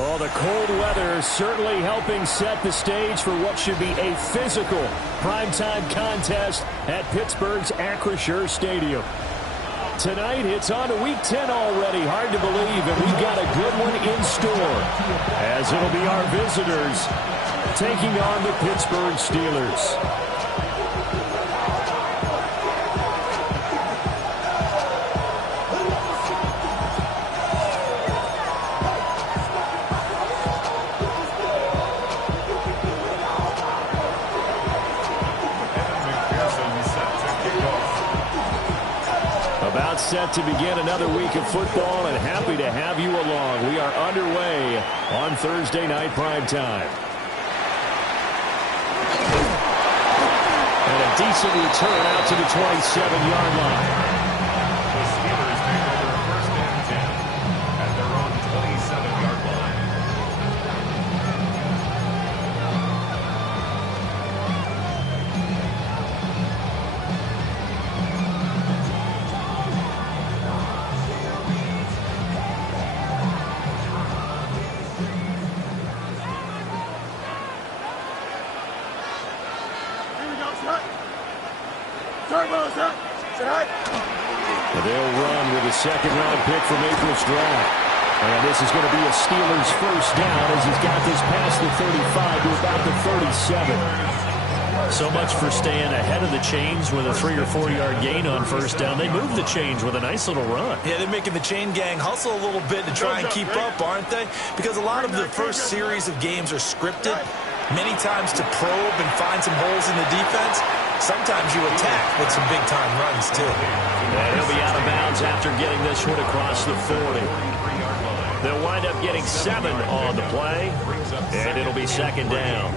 Oh, the cold weather certainly helping set the stage for what should be a physical primetime contest at Pittsburgh's Acrisure Stadium. Tonight, it's on to Week 10 already. Hard to believe, and we've got a good one in store, as it'll be our visitors taking on the Pittsburgh Steelers. Set to begin another week of football, and happy to have you along. We are underway on Thursday night primetime. And a decent return out to the 27-yard line. The Steelers take over first and 10 at their own 27-yard line. They'll run with a second-round pick from April's draft. And this is going to be a Steelers first down as he's got this past the 35 to about the 37. So much for staying ahead of the chains with a 3 or 4 yard gain on first down. They moved the chains with a nice little run. Yeah, they're making the chain gang hustle a little bit to try and keep up, aren't they? Because a lot of the first series of games are scripted, many times to probe and find some holes in the defense. Sometimes you attack with some big-time runs, too. And he'll be out of bounds after getting this one across the 40. They'll wind up getting 7 on the play, and it'll be second down.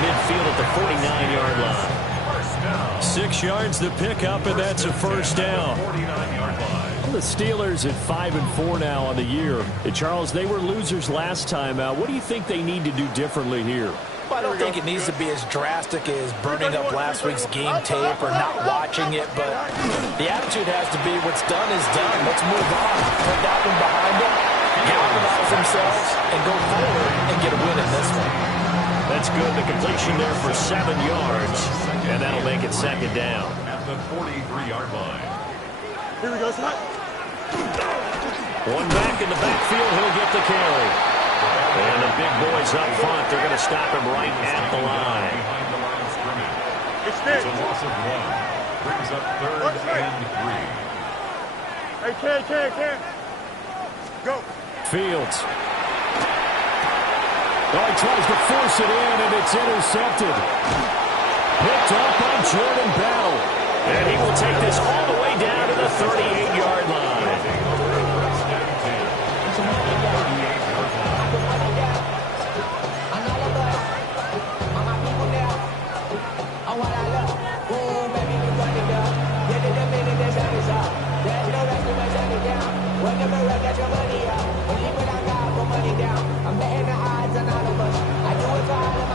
Midfield at the 49-yard line. 6 yards the pickup, and that's a first down. The Steelers at 5-4 now on the year. Charles, they were losers last time out. What do you think they need to do differently here? Well, I don't think it needs to be as drastic as burning up last week's game tape or not watching it, but the attitude has to be what's done is done. Let's move on. Put that one behind them, galvanize themselves, and go forward and get a win in this one. That's good. The completion there for 7 yards, and that'll make it second down. At the 43-yard line. Here we go, Scott. One back in the backfield. He'll get the carry. And the big boys up front, they're going to stop him right at the line. Behind the line of scrimmage. It's a loss of 1. Brings up third and 3. Hey, Ken. Go. Fields. Oh, he tries to force it in, and it's intercepted. Picked up by Jordan Bell. And he will take this all the way down to the 38-yard line.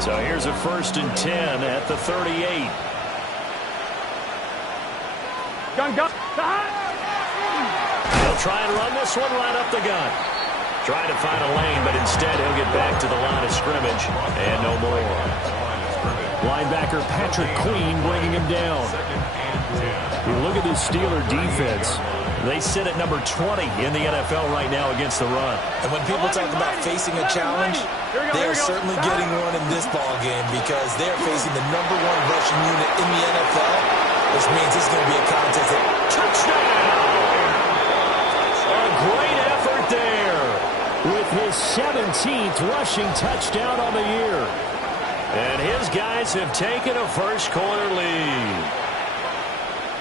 So here's a 1st and 10 at the 38. Gun. He'll try and run this one right up the gut. Trying to find a lane, but instead he'll get back to the line of scrimmage. And no more. Linebacker Patrick Queen bringing him down. You look at this Steeler defense. They sit at number 20 in the NFL right now against the run. And when people talk about facing a challenge, they are certainly getting one in this ball game because they are facing the #1 rushing unit in the NFL, which means it's going to be a contest that... Touchdown! A great effort there with his 17th rushing touchdown on the year. And his guys have taken a first-quarter lead.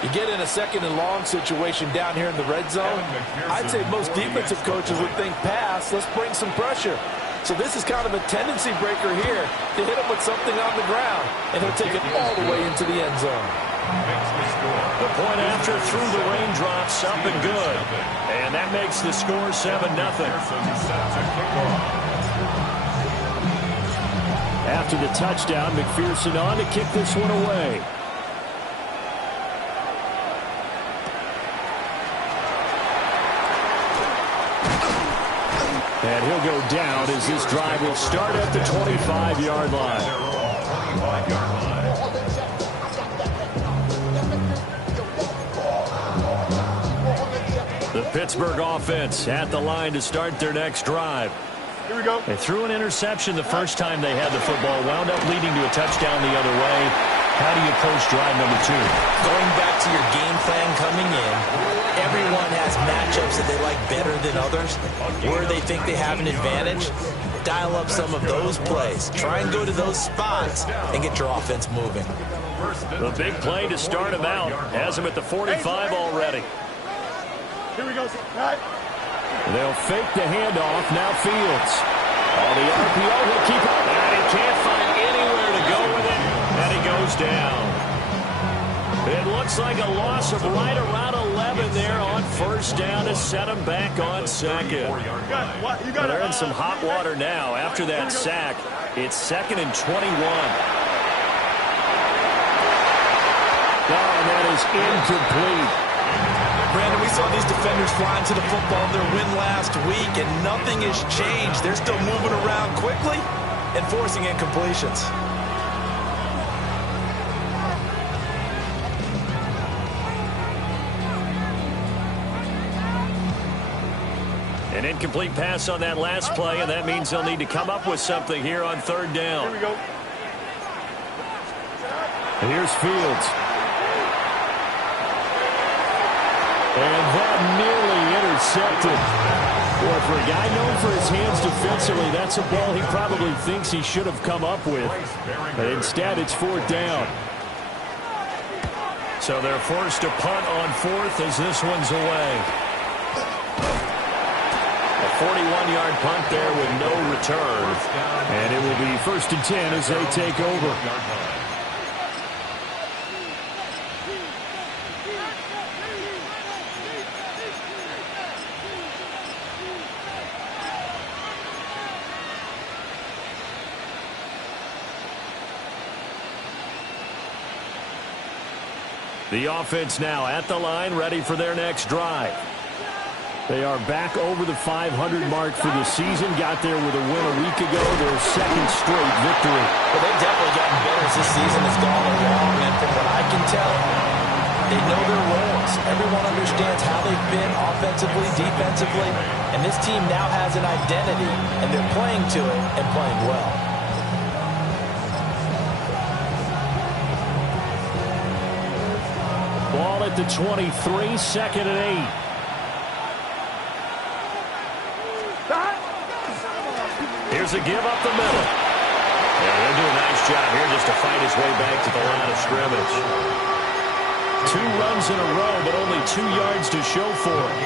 You get in a second and long situation down here in the red zone, I'd say most defensive coaches would think pass, let's bring some pressure. So this is kind of a tendency breaker here to hit him with something on the ground, and he'll take it all the way into the end zone. makes the score. The point after through the raindrops, up and good. And that makes the score 7-0. After the touchdown, McPherson on to kick this one away. And he'll go down as this drive will start at the 25-yard line. The Pittsburgh offense at the line to start their next drive. Here we go. They threw an interception the first time they had the football, wound up leading to a touchdown the other way. How do you approach drive number 2? Going back to your game plan coming in, everyone has matchups that they like better than others. Where they think they have an advantage, dial up some of those plays. Try and go to those spots and get your offense moving. The big play to start him out has him at the 45 already. Here we go. Cut. They'll fake the handoff. Now Fields. On the RPO, he'll keep up. And he can't find anywhere to go with it. And he goes down. It looks like a loss of right around 11 there on first down to set him back on second. They're in some hot water now after that sack. It's 2nd and 21. And that is incomplete. Brandon, we saw these defenders flying to the football in their win last week, and nothing has changed. They're still moving around quickly and forcing incompletions. An incomplete pass on that last play, and that means they'll need to come up with something here on 3rd down. Here we go. And here's Fields. And that nearly intercepted. Boy, for a guy known for his hands defensively, that's a ball he probably thinks he should have come up with. But instead, it's 4th down. So they're forced to punt on 4th as this one's away. A 41-yard punt there with no return. And it will be 1st and 10 as they take over. The offense now at the line, ready for their next drive. They are back over the 500 mark for the season. Got there with a win a week ago, their 2nd straight victory. Well, they've definitely gotten better as this season has gone along, and from what I can tell, they know their roles. Everyone understands how they've been offensively, defensively, and this team now has an identity, and they're playing to it and playing well. Ball at the 23, 2nd and 8. Here's a give up the middle. Yeah, they'll do a nice job here just to fight his way back to the line of scrimmage. 2 runs in a row, but only 2 yards to show for it.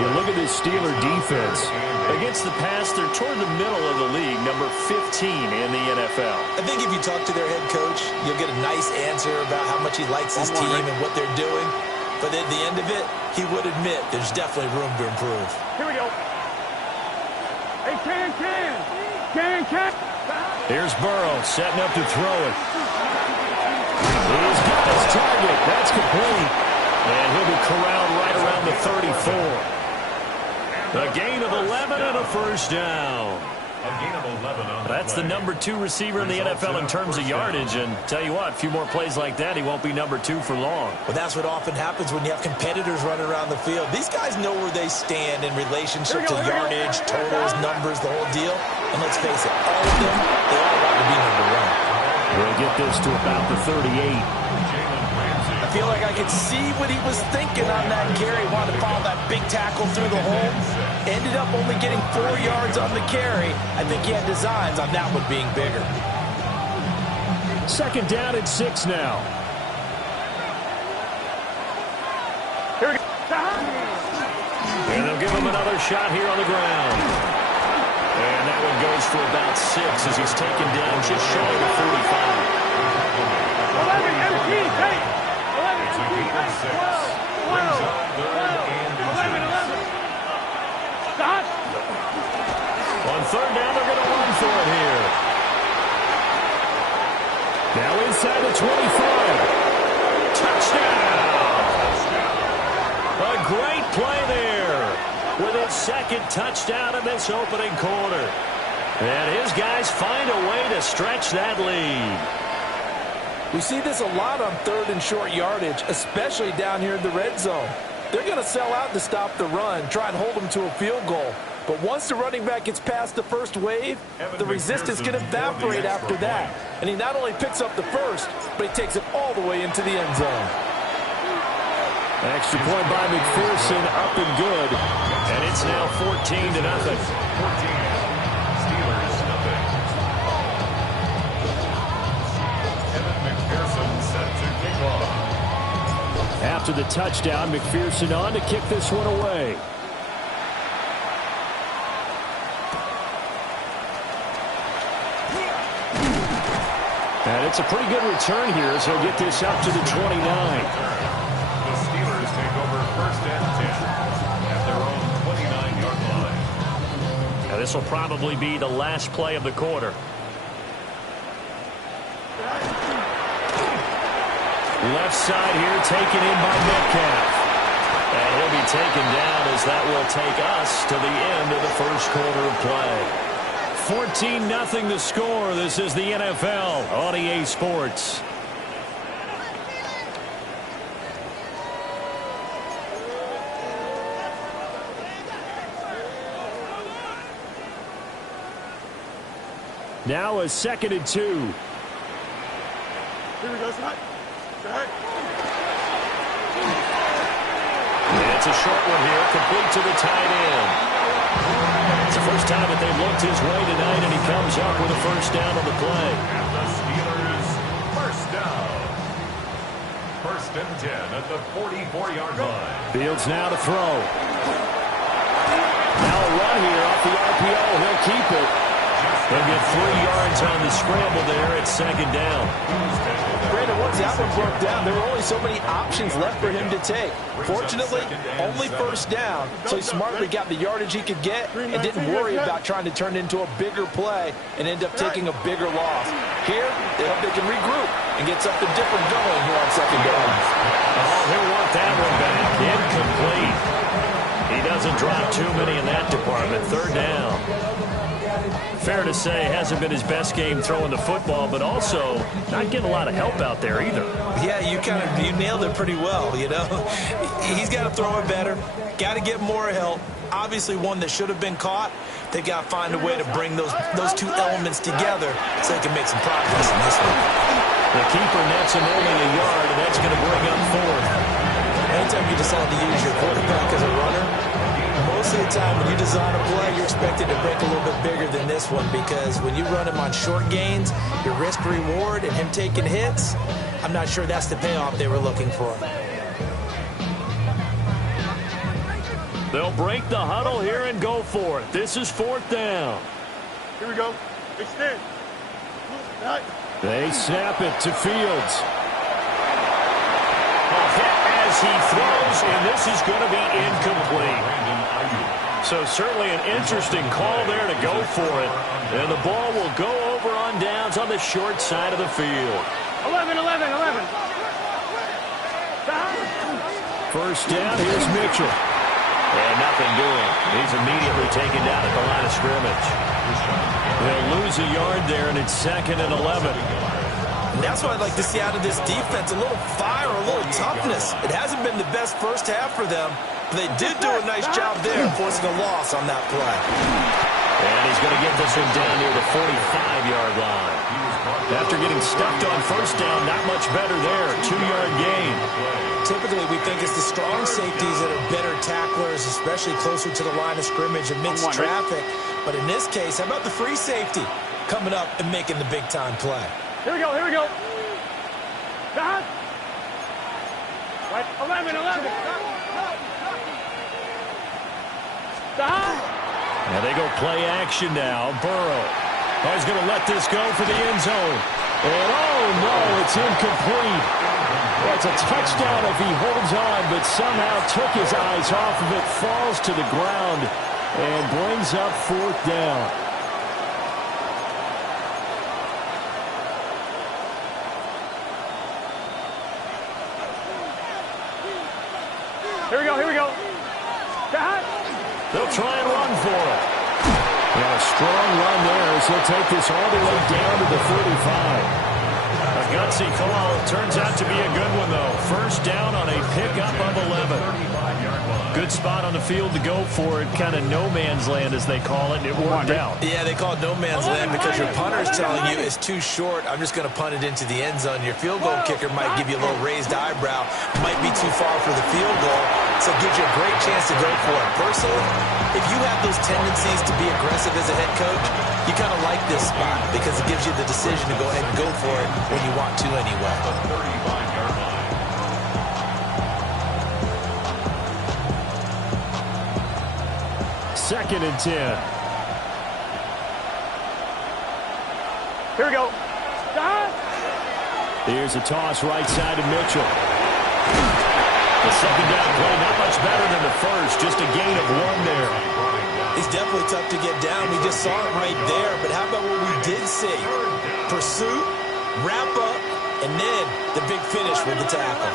You look at this Steeler defense. Against the pass, they're toward the middle of the league, number 15 in the NFL. I think if you talk to their head coach, you'll get a nice answer about how much he likes his team and what they're doing. But at the end of it, he would admit there's definitely room to improve. Here we go. Hey, Can. Here's Burrow setting up to throw it. He's got his target. That's complete. And he'll be corralled right around the 34. A gain of 11 and a first down. That's the number 2 receiver in the NFL in terms of yardage. And tell you what, a few more plays like that, he won't be number 2 for long. Well, that's what often happens when you have competitors running around the field. These guys know where they stand in relationship to yardage, totals, numbers, the whole deal. And let's face it, all of them, they all want to be number 1. We'll get this to about the 38. I feel like I could see what he was thinking on that carry. Wanted to follow that big tackle through the hole. Ended up only getting 4 yards on the carry. I think he had designs on that one being bigger. 2nd down and 6 now. Here we go. And they'll give him another shot here on the ground. And that one goes for about 6 as he's taken down just shy of the 45. 11 empty. Hey, 11 Now inside the 25. Touchdown! A great play there with his second touchdown in this opening quarter. And his guys find a way to stretch that lead. We see this a lot on third and short yardage, especially down here in the red zone. They're going to sell out to stop the run, try and hold them to a field goal. But once the running back gets past the first wave, the resistance can evaporate after that. And he not only picks up the first, but he takes it all the way into the end zone. Extra point by McPherson, up and good. And it's now 14-0. 14. Steelers, nothing. Evan McPherson set to kick off. After the touchdown, McPherson on to kick this one away. And it's a pretty good return here as he'll get this up to the 29. The Steelers take over first and 10 at their own 29-yard line. Now this will probably be the last play of the quarter. Left side here taken in by Metcalf. And he'll be taken down as that will take us to the end of the first quarter of play. 14-0 the score. This is the NFL on EA Sports. Now a 2nd and 2. Here we go, son. It's a short one here, complete to the tight end. It's the first time that they've looked his way tonight, and he comes up with a first down on the play. And the Steelers, first down. First and 10 at the 44-yard line. Fields now to throw. Now a run here off the RPO. He'll keep it. He'll get 3 yards on the scramble there at 2nd down. Brandon, once that one broke down, there were only so many options left for him to take. Fortunately, only first down, so he smartly got the yardage he could get and didn't worry about trying to turn it into a bigger play and end up taking a bigger loss. Here, they hope they can regroup and get something different going here on 2nd down. Oh, he'll want that one back. Incomplete. He doesn't drop too many in that department. 3rd down. Fair to say, hasn't been his best game throwing the football, but also not getting a lot of help out there either. Yeah, you nailed it pretty well, you know. He's got to throw it better, got to get more help. Obviously one that should have been caught. They've got to find a way to bring those two elements together so they can make some progress in this one. The keeper nets him only a yard, and that's going to bring up 4th. Anytime you decide to use your quarterback as a runner, most of the time when you design a play, you're expected to break a little bit bigger than this one, because when you run him on short gains, your risk-reward and him taking hits, I'm not sure that's the payoff they were looking for. They'll break the huddle here and go for it. This is 4th down. Here we go. Extend. They snap it to Fields. A hit as he throws, and this is going to be incomplete. So certainly an interesting call there to go for it. And the ball will go over on downs on the short side of the field. 11. First down, here's Mitchell. And nothing doing. He's immediately taken down at the line of scrimmage. They'll lose a yard there, and it's 2nd and 11. And that's what I'd like to see out of this defense, a little fire, a little toughness. It hasn't been the best first half for them, but they did do a nice job there, forcing a loss on that play. And he's going to get this one down near the 45-yard line. After getting stuffed on first down, not much better there. 2-yard gain. Typically, we think it's the strong safeties that are better tacklers, especially closer to the line of scrimmage amidst traffic. But in this case, how about the free safety coming up and making the big-time play? Here we go. Right, 11. Now they go play action now. Burrow. Oh, he's going to let this go for the end zone. And oh no, it's incomplete. Well, it's a touchdown if he holds on, but somehow took his eyes off of it, falls to the ground, and brings up 4th down. Here we go, here we go. They'll try and run for it. And a strong run there as he'll take this all the way down to the 35. A gutsy call. Turns out to be a good one, though. First down on a pickup of 11. Good spot on the field to go for it. Kind of no man's land, as they call it. It worked out. Yeah, they call it no man's land because your punter is telling you it's too short. I'm just going to punt it into the end zone. Your field goal kicker might give you a little raised eyebrow. Might be too far for the field goal. So it gives you a great chance to go for it. Personally, if you have those tendencies to be aggressive as a head coach, you kind of like this spot because it gives you the decision to go ahead and go for it when you want to anyway. The 35-yard line. Second and 10. Here we go. Here's a toss right side to Mitchell. The second down play not much better than the first. Just a gain of 1 there. He's definitely tough to get down. We just saw it right there. But how about what we did see? Pursuit, wrap up, and then the big finish with the tackle.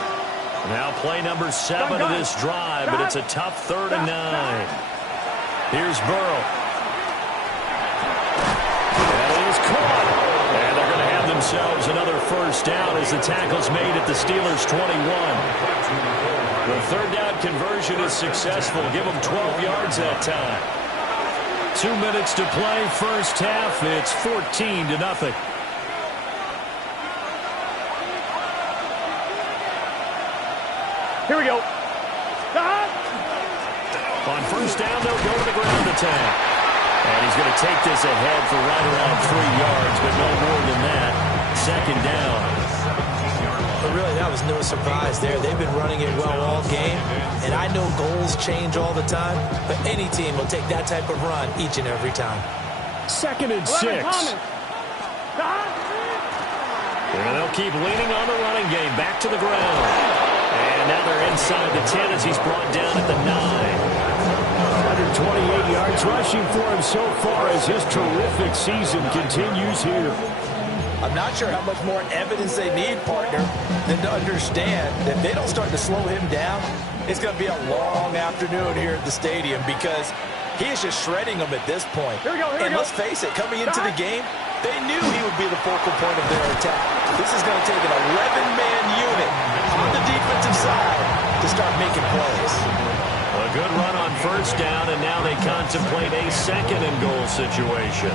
Now play number 7 of this drive, but it's a tough 3rd and 9. Here's Burrow. That is caught. And they're going to have themselves another first down as the tackle's made at the Steelers' 21. The 3rd down conversion is successful. Give them 12 yards that time. 2 minutes to play, first half. It's 14-0. Here we go. On first down, they'll go to the ground attack. And he's going to take this ahead for right around 3 yards, but no more than that. Second down. But really, that was no surprise there. They've been running it well all game. And I know goals change all the time, but any team will take that type of run each and every time. Second and 6. And they'll keep leaning on the running game. Back to the ground. And now they're inside the 10 as he's brought down at the 9. 128 yards rushing for him so far as his terrific season continues here. I'm not sure how much more evidence they need, partner, than to understand that if they don't start to slow him down, it's going to be a long afternoon here at the stadium because he is just shredding them at this point. And let's face it, coming into the game, they knew he would be the focal point of their attack. This is going to take an 11-man unit on the defensive side to start making plays. A good run on first down, and now they contemplate a second and goal situation.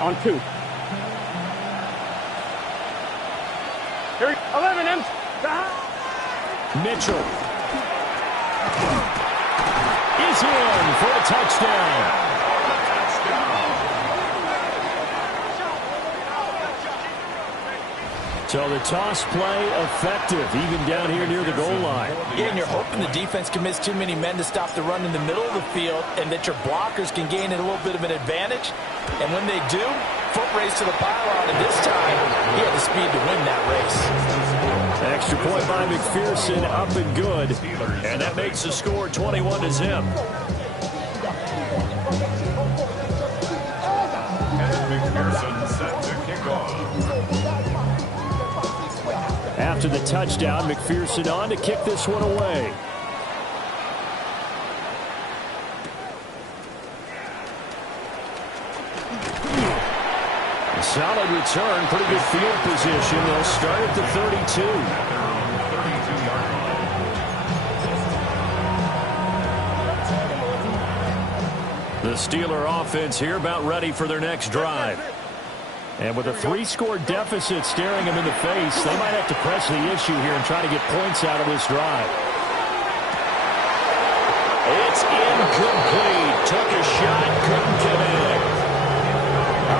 On 2. Here, 11 M. Mitchell is in for a touchdown. So the toss play effective, even down here near the goal line. Yeah, and you're hoping the defense commits too many men to stop the run in the middle of the field and that your blockers can gain a little bit of an advantage. And when they do, foot race to the pylon, and this time he had the speed to win that race. An extra point by McPherson, up and good. And that makes the score 21-0. And McPherson set to kick off. After the touchdown, McPherson on to kick this one away. A solid return, pretty good field position. They'll start at the 32. The Steeler offense here about ready for their next drive. And with a 3-score deficit staring them in the face, they might have to press the issue here and try to get points out of this drive. It's incomplete. Took a shot, couldn't connect.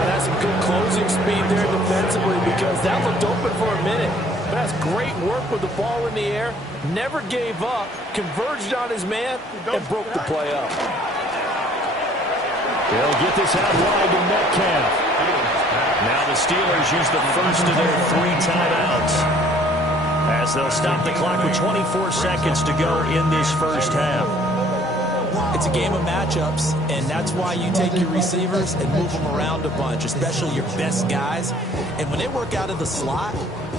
That's some good closing speed there defensively because that looked open for a minute. But that's great work with the ball in the air. Never gave up, converged on his man, and broke the play up. They'll get this out wide to Metcalf. Now the Steelers use the first of their 3 timeouts as they'll stop the clock with 24 seconds to go in this first half. It's a game of matchups, and that's why you take your receivers and move them around a bunch, especially your best guys. And when they work out of the slot,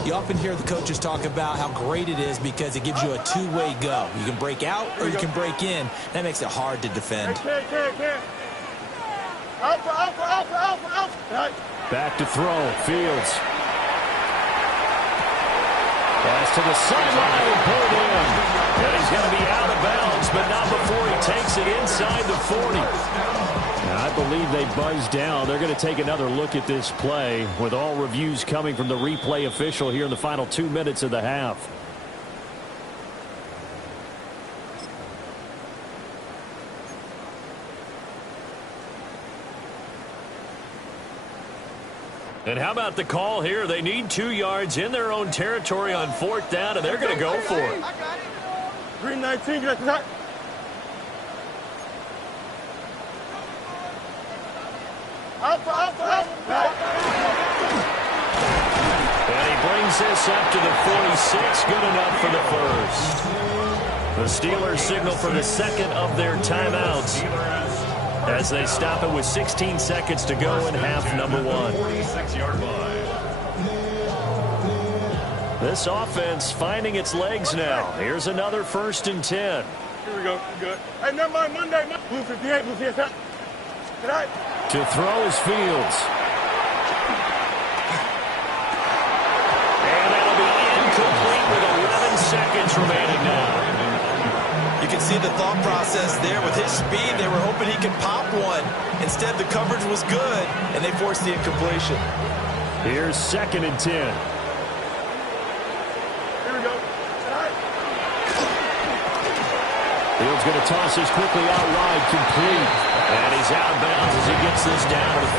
you often hear the coaches talk about how great it is because it gives you a two-way go. You can break out or you can break in. That makes it hard to defend. Back to throw. Fields. Pass to the sideline and pulled in. And he's going to be out of bounds, but not before he takes it inside the 40. Now, I believe they buzzed down. They're going to take another look at this play with all reviews coming from the replay official here in the final 2 minutes of the half. And how about the call here? They need 2 yards in their own territory on 4th down, and they're going to go for it. Green 19, get that. And he brings this up to the 46. Good enough for the first. The Steelers signal for the second of their timeouts as they stop it with 16 seconds to go in half number 1. 46-yard line. This offense finding its legs now. Here's another 1st and 10. Here we go. Good. Hey, never mind. Monday. Blue 58. Blue 58. Good night. To throw is Fields. And that'll be incomplete with 11 seconds remaining now. You can see the thought process there. With his speed, they were hoping he could pop one. Instead, the coverage was good, and they forced the incompletion. Here's 2nd and 10. Here we go. Fields going to toss this quickly out wide, complete. And he's out of bounds as he gets this down to the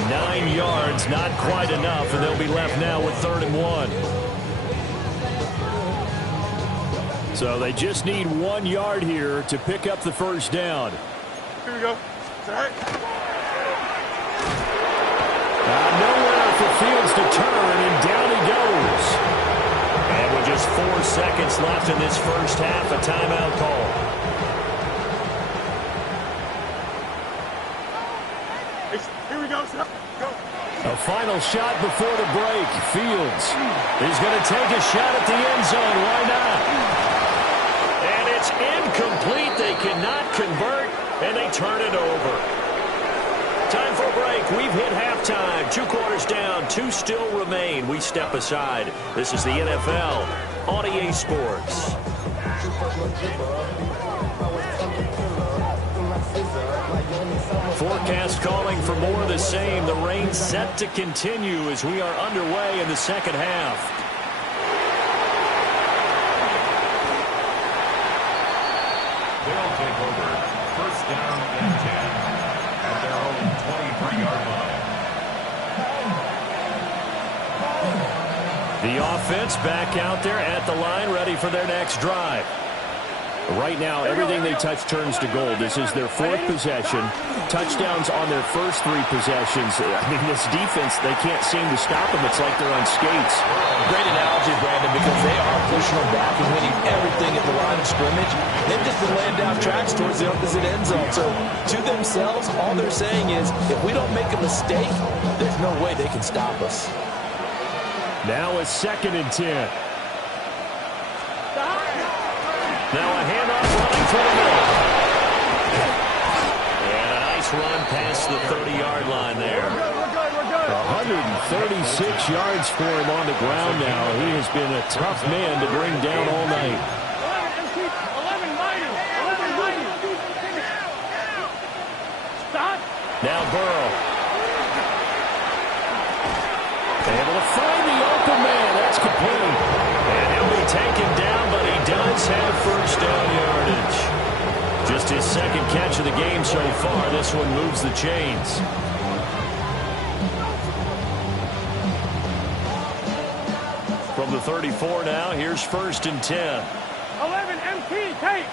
45. 9 yards, not quite enough, and they'll be left now with 3rd and 1. So they just need 1 yard here to pick up the 1st down. Here we go. Nowhere for Fields to turn, and down he goes. And with just 4 seconds left in this first half, a timeout call. Here we go. Go. A final shot before the break. Fields is going to take a shot at the end zone. Why not? And it's incomplete. They cannot convert, and they turn it over. Time for a break. We've hit halftime. 2 quarters down. 2 still remain. We step aside. This is the NFL on EA Sports. Forecast calling for more of the same. The rain set to continue as we are underway in the second half. They'll take over 1st down and 10 at their own 23-yard line. The offense back out there at the line, ready for their next drive. Right now, everything they touch turns to gold. This is their 4th possession. Touchdowns on their first 3 possessions. I mean, this defense, they can't seem to stop them. It's like they're on skates. Great analogy, Brandon, because they are pushing them back and winning everything at the line of scrimmage. They've just been laying down tracks towards the opposite end zone. So, to themselves, all they're saying is, if we don't make a mistake, there's no way they can stop us. Now it's 2nd and 10. Now a handoff running for the middle. And a nice run past the 30-yard line there. 136 yards for him on the ground now. He has been a tough man to bring down all night. 11 mighty. Stop. Now Burrow. Able to find the open man. That's complete. And he'll be taken down, but he does have 1st down yardage. Just his 2nd catch of the game so far. This one moves the chains. From the 34 now, here's 1st and 10. 11 MT, tape.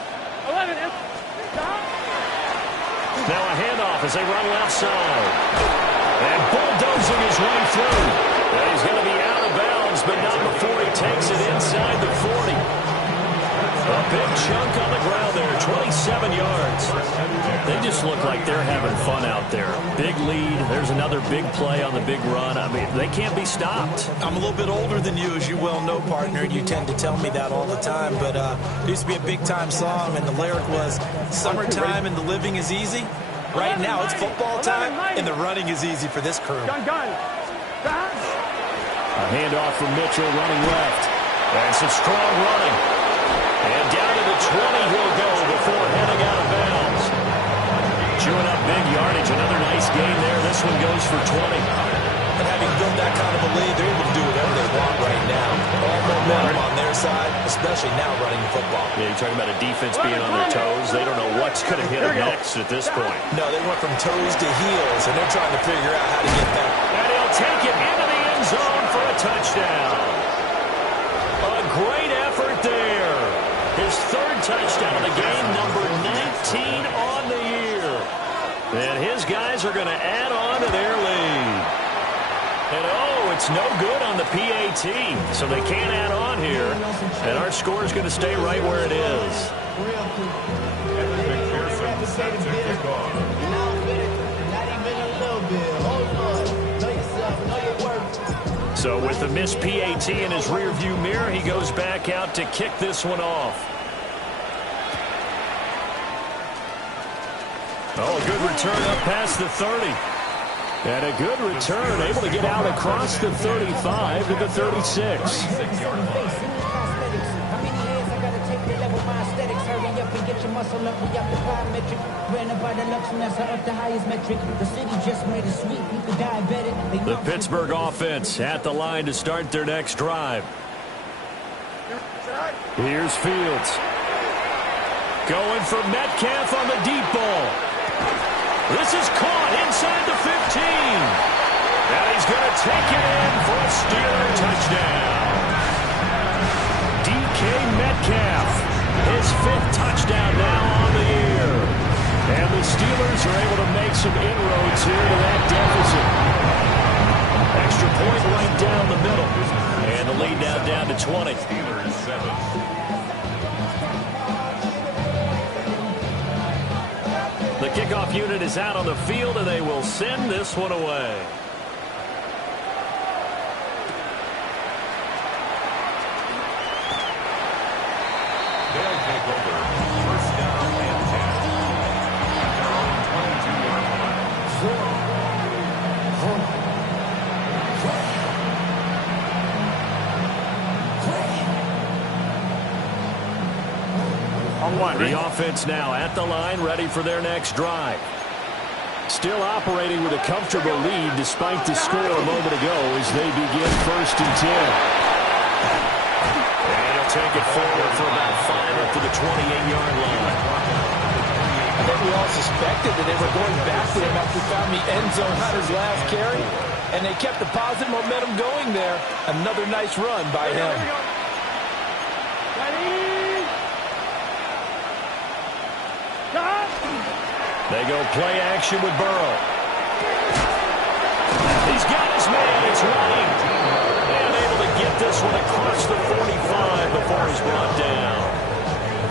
11 MT. Now a handoff as they run left side. And bulldozing his way through. And he's going to be out of bounds, but not before he takes it inside the 40. A big chunk on the ground there, 27 yards. They just look like they're having fun out there. Big lead. There's another big play on the big run. I mean, they can't be stopped. I'm a little bit older than you, as you well know, partner, and you tend to tell me that all the time. But it used to be a big-time song, and the lyric was, summertime and the living is easy. Right now, it's football time, and the running is easy for this crew. A handoff from Mitchell running left. And some strong running. And down to the 20 he'll go before heading out of bounds. Chewing up big yardage. Another nice gain there. This one goes for 20. And having built that kind of a lead, they're able to do whatever they want right now. All momentum on their side, especially now running the football. Yeah, you're talking about a defense being on their toes. They don't know what's going to hit them next at this point. No, they went from toes to heels, and they're trying to figure out how to get that. And he'll take it into the end zone for a touchdown. A great effort there. His third touchdown of the game, number 19 on the year. And his guys are going to add on to their lead. And, oh, it's no good on the PAT, so they can't add on here. And our score is going to stay right where it is. McPherson sets it to guard. So with the missed PAT in his rearview mirror, he goes back out to kick this one off. Oh, a good return up past the 30. And a good return, able to get out across the 35 to the 36. The Pittsburgh offense at the line to start their next drive. Here's Fields. Going for Metcalf on the deep ball. This is caught inside the 15. And he's going to take it in for a Steeler touchdown. DK Metcalf, his 5th touchdown now on the year. And the Steelers are able to make some inroads here to that deficit. Extra point right down the middle. And the lead now down to 20. Steelers 7. The kickoff unit is out on the field, and they will send this one away. They'll take over. First down and 10. At their own 22-yard line. The offense now at the line, ready for their next drive. Still operating with a comfortable lead despite the score a moment ago as they begin 1st and 10. And he'll take it forward for about 5 up to the 28-yard line. I think we all suspected that they were going back to him after he found the end zone on his last carry, and they kept the positive momentum going there. Another nice run by him. They go play action with Burrow. He's got his man. It's running. And able to get this one across the 45 before he's brought down.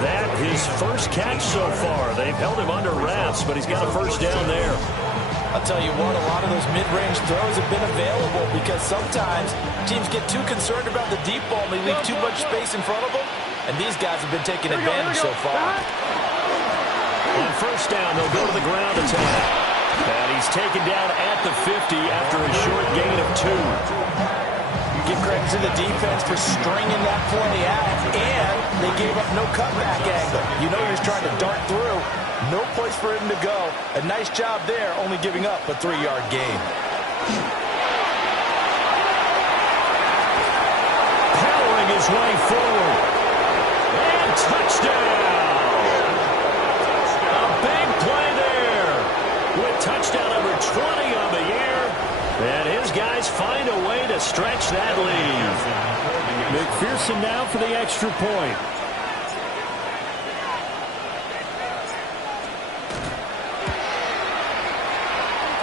That his first catch so far. They've held him under wraps, but he's got a first down there. I'll tell you what, a lot of those mid-range throws have been available because sometimes teams get too concerned about the deep ball and they leave too much space in front of them, and these guys have been taking advantage so far. On first down, they'll go to the ground attack. And he's taken down at the 50 after a short gain of 2. Give credit to the defense for stringing that play out, and they gave up no cutback angle. You know he was trying to dart through. No place for him to go. A nice job there, only giving up a 3-yard gain. Powering his way forward. And touchdown! Touchdown number 20 on the year. And his guys find a way to stretch that lead. McPherson now for the extra point.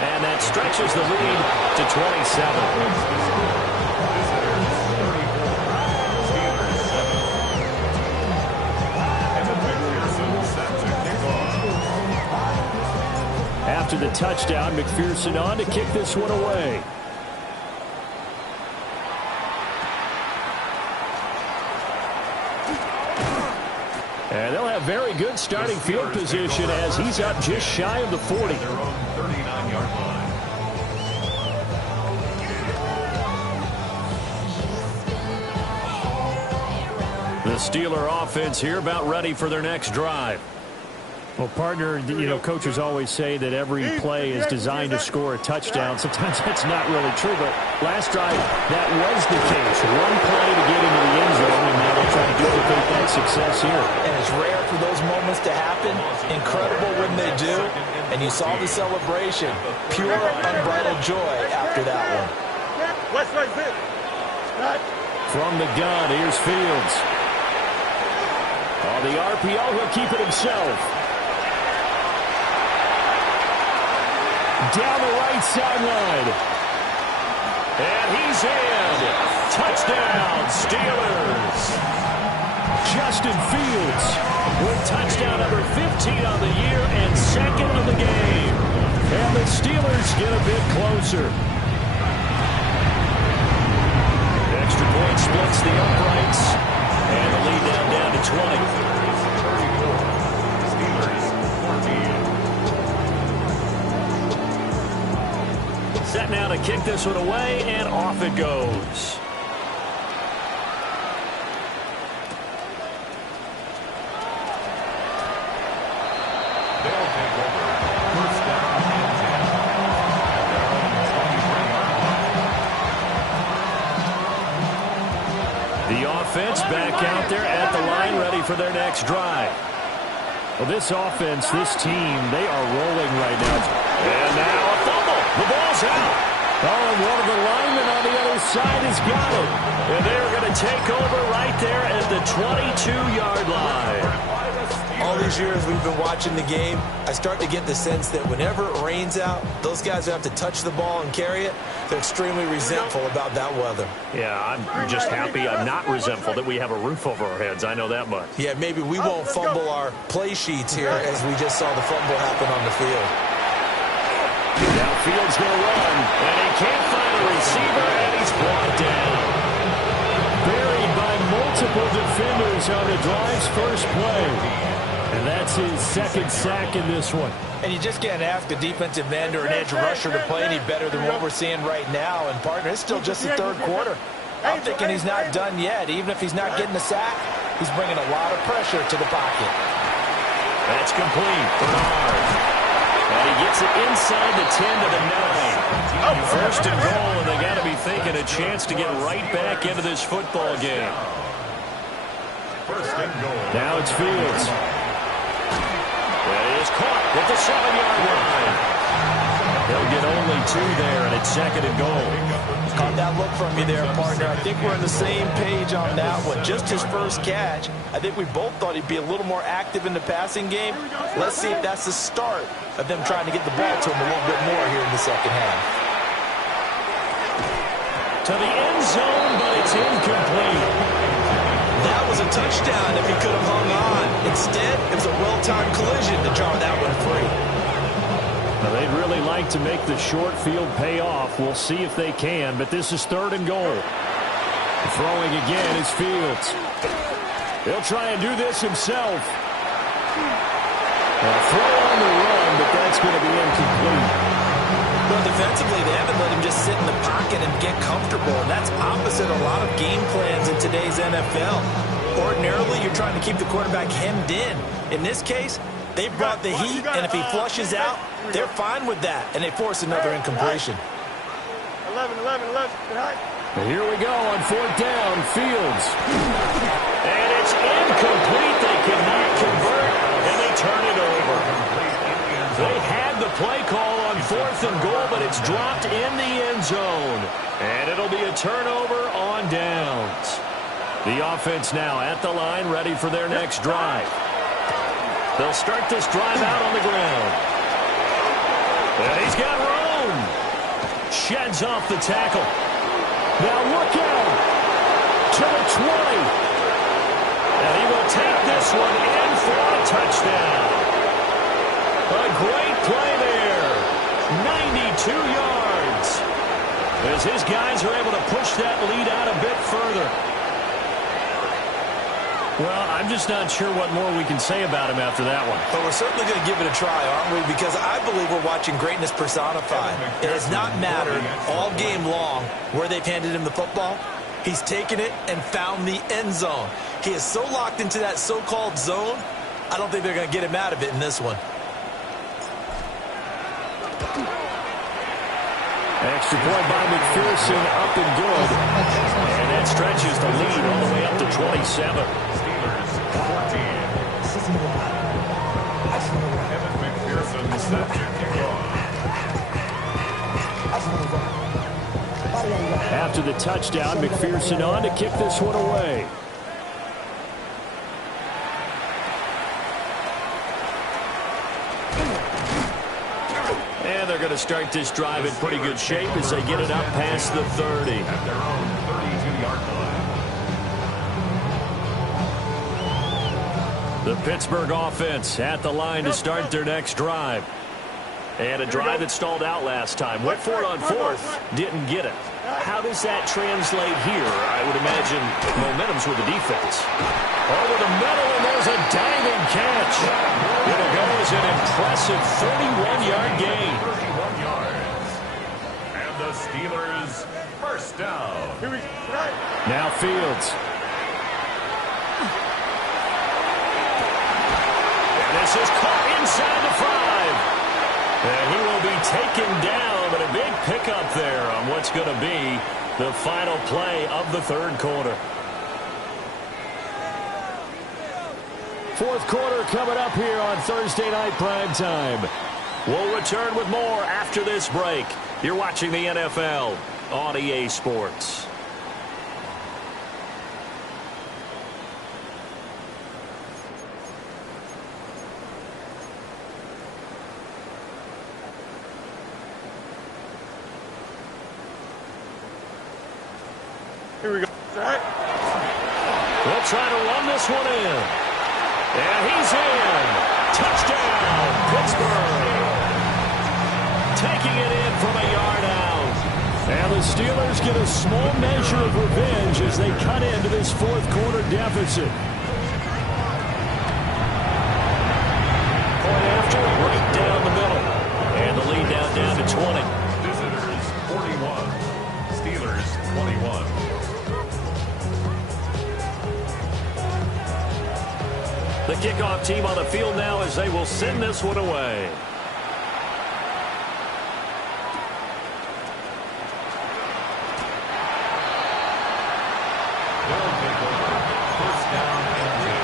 And that stretches the lead to 27. after the touchdown. McPherson on to kick this one away. And they'll have very good starting field position as he's up just shy of the 40. Their own 39-yard line. The Steeler offense here about ready for their next drive. Well, partner, coaches always say that every play is designed to score a touchdown. Sometimes that's not really true, but last drive, that was the case. One play to get into the end zone, and now they try to duplicate that success here. And it's rare for those moments to happen. Incredible when they do. And you saw the celebration. Pure, unbridled joy after that one. From the gun, here's Fields. On the RPO, he'll keep it himself. Down the right sideline. And he's in. Touchdown, Steelers. Justin Fields with touchdown number 15 on the year and second of the game. And the Steelers get a bit closer. Extra point splits the uprights. And the lead down to 20. Set now to kick this one away, and off it goes. They'll take over. First down and 10. At their own 20-yard line. The offense back out there at the line, ready for their next drive. Well, this offense, this team, they are rolling right now. And now a fumble. The ball's out. Oh, and one of the linemen on the other side has got it. And they're going to take over right there at the 22-yard line. All these years we've been watching the game, I start to get the sense that whenever it rains out, those guys who have to touch the ball and carry it, they're extremely resentful about that weather. Yeah, I'm just happy I'm not resentful that we have a roof over our heads. I know that much. Yeah, maybe we won't fumble our play sheets here as we just saw the fumble happen on the field. Now Fields going to run, and he can't find a receiver, and he's brought down. Buried by multiple defenders on the drive's first play. And that's his second sack in this one. And you just can't ask a defensive end or an edge rusher to play any better than what we're seeing right now. And, partner, it's still just the third quarter. I'm thinking he's not done yet. Even if he's not getting a sack, he's bringing a lot of pressure to the pocket. That's complete. Bernard. And he gets it inside the 10 to the 9. First and goal, and they got to be thinking a chance to get right back into this football game. First and goal. Now it's Fields. It is caught at the 7-yard line. They'll get only 2 there, and it's second and goal. Caught that look from you there, partner. I think we're on the same page on that one. Just his first catch. I think we both thought he'd be a little more active in the passing game. Let's see if that's the start of them trying to get the ball to him a little bit more here in the second half. To the end zone, but it's incomplete. That was a touchdown if he could have hung on. Instead, it was a well-timed collision to draw that one free. Now, they'd really like to make the short field pay off. We'll see if they can, but this is third and goal. Throwing again is Fields. He'll try and do this himself. A throw on the run, but that's going to be incomplete. Well, defensively, they haven't let him just sit in the pocket and get comfortable, and that's opposite a lot of game plans in today's NFL. Ordinarily, you're trying to keep the quarterback hemmed in. In this case, they brought the heat, and if he flushes out, they're fine with that, and they force another incompletion. 11. And here we go on fourth down, Fields. And it's incomplete. They cannot convert, and they turn it over. They had the play call on fourth and goal, but it's dropped in the end zone. And it'll be a turnover on downs. The offense now at the line, ready for their next drive. They'll start this drive out on the ground. And he's got room. Sheds off the tackle. Now look out. To the 20. And he will take this one in for a touchdown. A great play there. 92 yards. As his guys are able to push that lead out a bit further. Well, I'm just not sure what more we can say about him after that one. But we're certainly going to give it a try, aren't we? Because I believe we're watching greatness personified. It has not mattered all game long where they've handed him the football. He's taken it and found the end zone. He is so locked into that so-called zone, I don't think they're going to get him out of it in this one. Extra point by McPherson, up and good. And that stretches the lead all the way up to 27. Steelers 14. Kevin McPherson set to kick off. After the touchdown, McPherson on to kick this one away. And they're going to start this drive in pretty good shape as they get it up past the 30. At their own 32-yard line. The Pittsburgh offense at the line to start their next drive. And a drive that stalled out last time. Went for it on fourth, didn't get it. How does that translate here? I would imagine momentum's with the defense. Over the middle, and there's a diving catch. It'll go as an impressive 31-yard gain. 31 yards. And the Steelers first down. Now Fields. And this is caught inside the 5. And he will be taken down, but a big pickup there on what's going to be the final play of the third quarter. Fourth quarter coming up here on Thursday Night Primetime. We'll return with more after this break. You're watching the NFL on EA Sports. Here we go. They'll try to run this one in. And he's in. Touchdown, Pittsburgh. Taking it in from a yard out. And the Steelers get a small measure of revenge as they cut into this fourth quarter deficit. Point after, right down the middle. And the lead down to 20. Visitors 41. Steelers 21. The kickoff team on the field now as they will send this one away. They'll take over. First down and 10.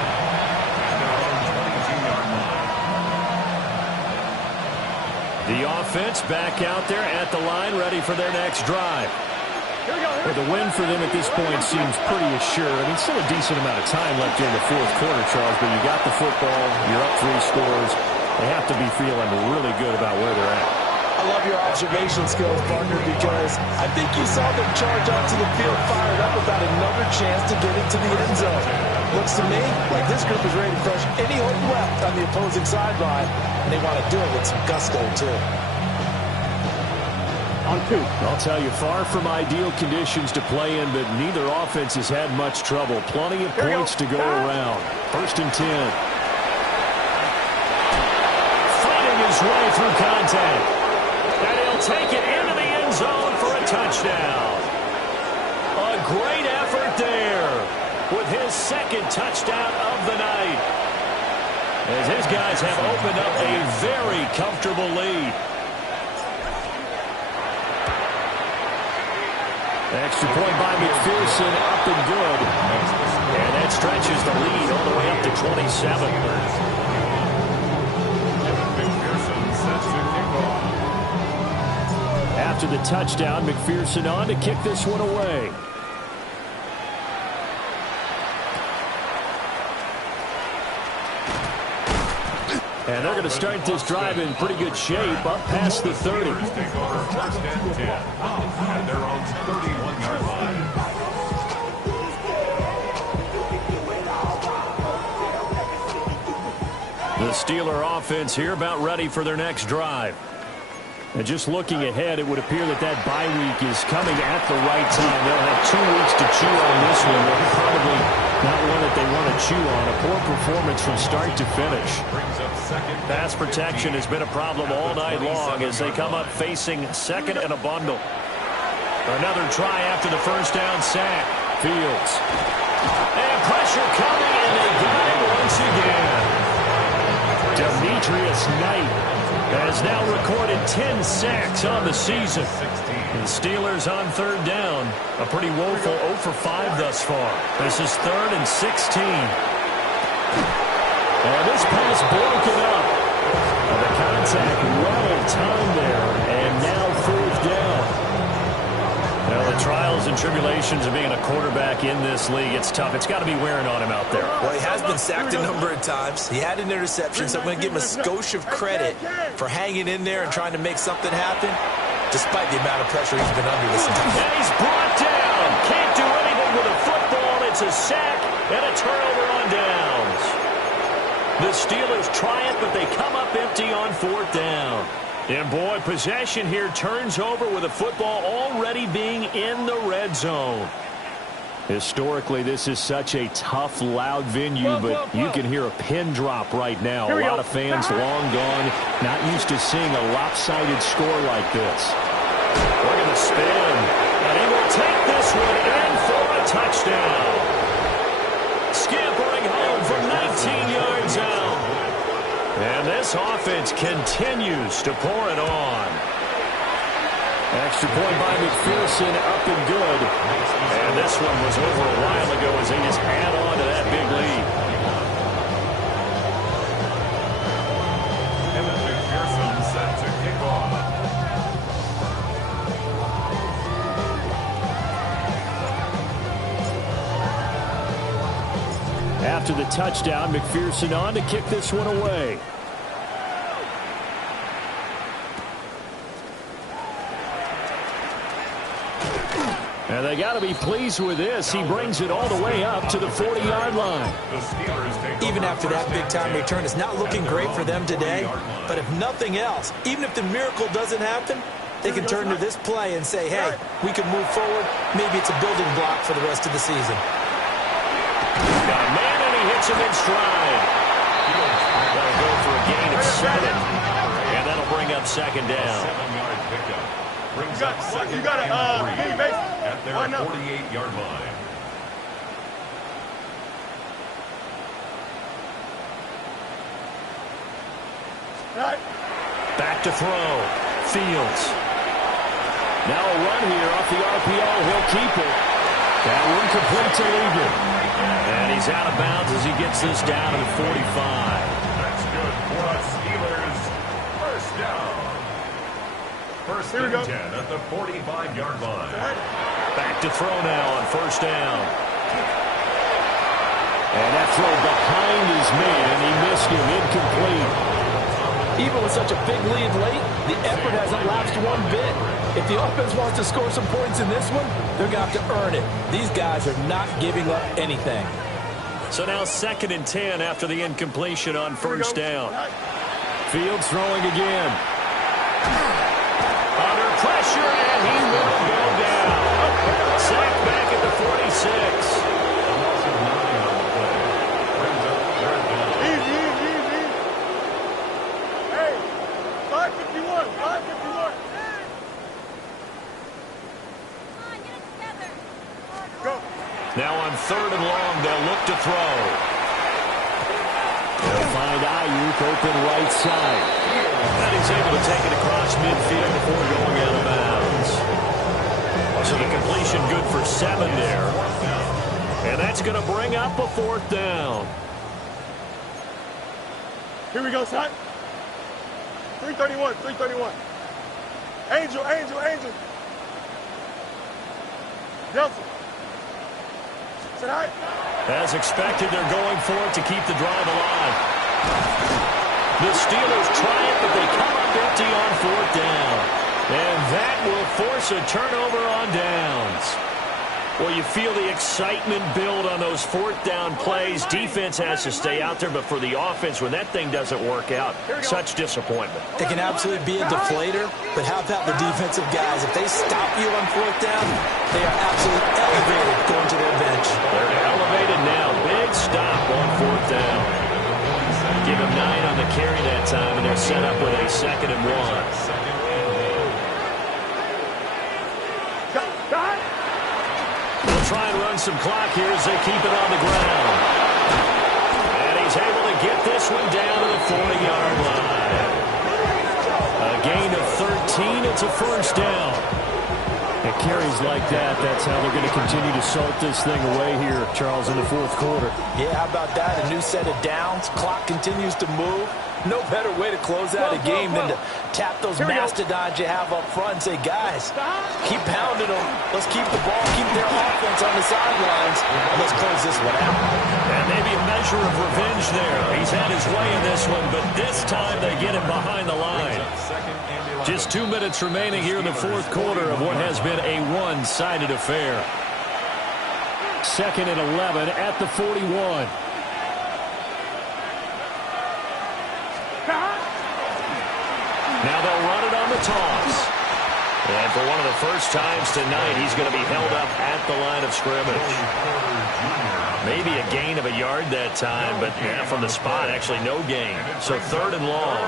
At their own 22-yard line. The offense back out there at the line, ready for their next drive. Well, the win for them at this point seems pretty assured. I mean, still a decent amount of time left in the fourth quarter, Charles, but you got the football, you're up 3 scores. They have to be feeling really good about where they're at. I love your observation skills, partner, because I think you saw them charge onto the field fired up about another chance to get into the end zone. Looks to me like this group is ready to crush any hope left on the opposing sideline, and they want to do it with some gusto, too. On 2. I'll tell you, far from ideal conditions to play in, but neither offense has had much trouble. Plenty of points to go around. First and 10. Fighting his way through contact. And he'll take it into the end zone for a touchdown. A great effort there with his second touchdown of the night. As his guys have opened up a very comfortable lead. Extra point by McPherson, up and good. And that stretches the lead all the way up to 27. McPherson sets to kick off. After the touchdown, McPherson on to kick this one away. And they're going to start this drive in pretty good shape, up past the 30. Steelers take over first and 10 at their own 31-yard line. The Steeler offense here about ready for their next drive. And just looking ahead, it would appear that that bye week is coming at the right time. They'll have 2 weeks to chew on this one. They're probably not one that they want to chew on. A poor performance from start to finish. Pass protection has been a problem all night long as they come up facing second and a bundle. Another try after the first down sack. Fields. And pressure coming, and they got it once again. Demetrius Knight has now recorded 10 sacks on the season. The Steelers on third down. A pretty woeful 0 for 5 thus far. This is 3rd and 16. And this pass broken up. The contact well timed there, and now 4th down. Well, the trials and tribulations of being a quarterback in this league, it's tough. It's got to be wearing on him out there. Well, he has been sacked a number of times. He had an interception, so I'm going to give him a skosh of credit for hanging in there and trying to make something happen, despite the amount of pressure he's been under this entire And he's brought down. Can't do anything with a football. It's a sack and a turnover on downs. The Steelers try it, but they come up empty on 4th down. And, boy, possession here turns over with a football already being in the red zone. Historically, this is such a tough, loud venue, but you can hear a pin drop right now. A lot of fans long gone, not used to seeing a lopsided score like this. Look at the spin. And he will take this one in for a touchdown. Scampering home from 19 yards out. And this offense continues to pour it on. Extra point by McPherson, up and good. And this one was over a while ago as they just add on to that big lead. Evan McPherson set to kick off. After the touchdown, McPherson on to kick this one away. And they got to be pleased with this. He brings it all the way up to the 40-yard line. Even after that big-time return, it's not looking great for them today. But if nothing else, even if the miracle doesn't happen, they can turn to this play and say, hey, we can move forward. Maybe it's a building block for the rest of the season. Got a man, and he hits him in stride. That'll go for a gain of 7. And that'll bring up second down. 7-yard pickup. Brings up second you got and 3 a base at their 48-yard line. Right. Back to throw. Fields. Now a run here off the RPO. He'll keep it. That one complete to Lieber. And he's out of bounds as he gets this down to the 45. That's good for us Steelers. First down. First and 10 at the 45-yard line. Back to throw now on first down. And that throw behind his man. He missed him. Incomplete. Even with such a big lead late, the effort hasn't lapsed one bit. If the offense wants to score some points in this one, they're going to have to earn it. These guys are not giving up anything. So now 2nd and 10 after the incompletion on first down. Fields throwing again. Under pressure, and he will go down. Sacked back at the 46. Easy. Hey, 551. Go. Now on 3rd and long, they'll look to throw. They'll find Ayuk open right side. And he's able to take it across midfield before going out of bounds. So the completion good for 7 there. And that's going to bring up a 4th down. Here we go, son. 331. Angel. Nelson. Sit high. As expected, they're going for it to keep the drive alive. The Steelers try it, but they come up empty on 4th down. And that will force a turnover on downs. Well, you feel the excitement build on those fourth down plays. Defense has to stay out there, but for the offense, when that thing doesn't work out, such disappointment. It can absolutely be a deflator, but how about the defensive guys? If they stop you on fourth down, they are absolutely elevated going to their bench. They're elevated now. Big stop on fourth down. Give them 9 on the carry that time, and they're set up with a 2nd and 1. Try and run some clock here as they keep it on the ground. And he's able to get this one down to the 40-yard line. A gain of 13. It's a first down. And carries like that, that's how they're going to continue to salt this thing away here, Charles, in the fourth quarter. Yeah, how about that? A new set of downs. Clock continues to move. No better way to close out a game than to tap those mastodons you have up front and say, guys, keep pounding them. Let's keep the ball, keep their offense on the sidelines, and let's close this one out. And maybe a measure of revenge there. He's had his way in this one, but this time they get him behind the line. Just 2 minutes remaining here in the fourth quarter of what has been a one-sided affair. 2nd and 11 at the 41. Now they'll run it on the toss. And for one of the first times tonight, he's going to be held up at the line of scrimmage. Maybe a gain of a yard that time, but yeah, from the spot, actually no gain. So 3rd and long.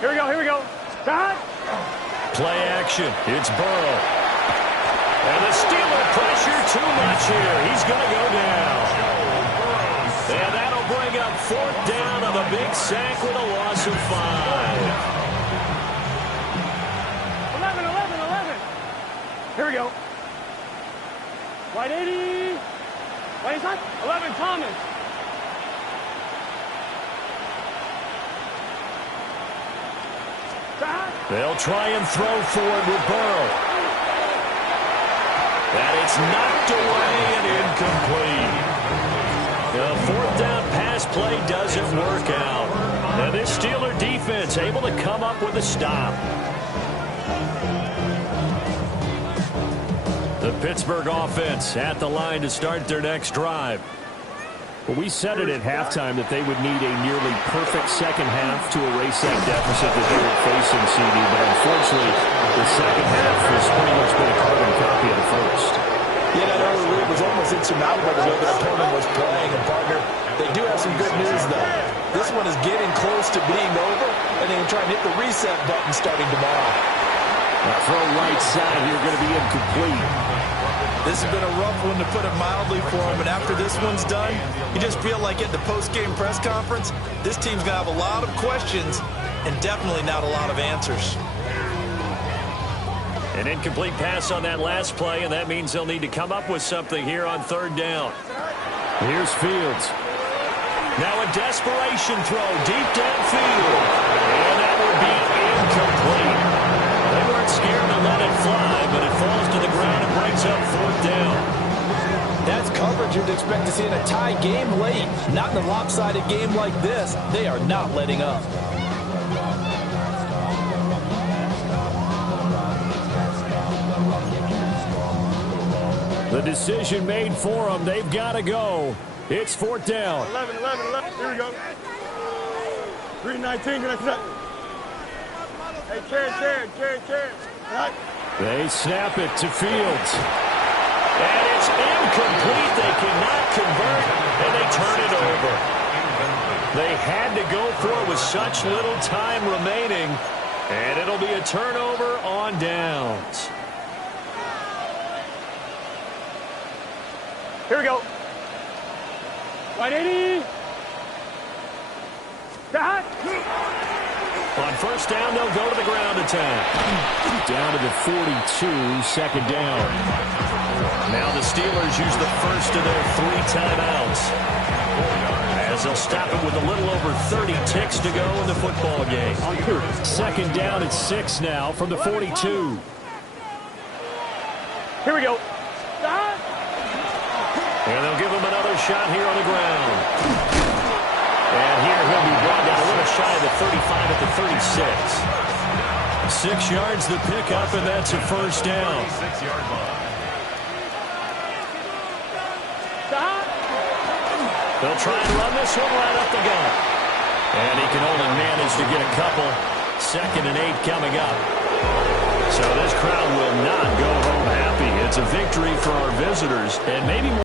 Here we go, here we go. Stop. Play action. It's Burrow. And the Steeler pressure too much here. He's going to go down. And that'll bring up 4th down of a big sack with a loss of 5. 11. Here we go. White 80. White side. 11, Thomas. They'll try and throw forward with Burrow. And it's knocked away and incomplete. The 4th down pass play doesn't work out. Now this Steeler defense able to come up with a stop. The Pittsburgh offense at the line to start their next drive. Well, we said it at halftime that they would need a nearly perfect second half to erase that deficit that they were facing, CD, but unfortunately, the second half has pretty much been a carbon copy of the first. Yeah, that early lead was almost insurmountable the way the opponent was playing. And, partner, they do have some good news, though. This one is getting close to being over, and they can try and hit the reset button starting tomorrow. Throw right side here, going to be incomplete. This has been a rough one, to put it mildly, for him. But after this one's done, you just feel like at the post-game press conference, this team's going to have a lot of questions and definitely not a lot of answers. An incomplete pass on that last play, and that means they'll need to come up with something here on 3rd down. Here's Fields. Now a desperation throw deep downfield. And that would be incomplete. They weren't scared to let it fly, but it falls to the ground and brings up 4th down. That's coverage you'd expect to see in a tie game late. Not in a lopsided game like this. They are not letting up. The decision made for them. They've got to go. It's 4th down. 11. Here we go. 3:19. Can I cut? Hey, chair. Right. They snap it to Fields. And it's incomplete. They cannot convert, and they turn it over. They had to go for it with such little time remaining, and it'll be a turnover on downs. Here we go. 180. Stop. On 1st down, they'll go to the ground attack. Down to the 42, 2nd down. Now the Steelers use the first of their 3 timeouts, as they'll stop it with a little over 30 ticks to go in the football game. 2nd down at 6 now from the 42. Here we go. And they'll give him another shot here on the ground. And here he'll be brought down a little shy of the 35 at the 36. 6 yards the pickup, and that's a first down. 6-yard line. They'll try and run this one right up the gut. And he can only manage to get a couple. 2nd and 8 coming up. So this crowd will not go home happy. It's a victory for our visitors, and maybe more.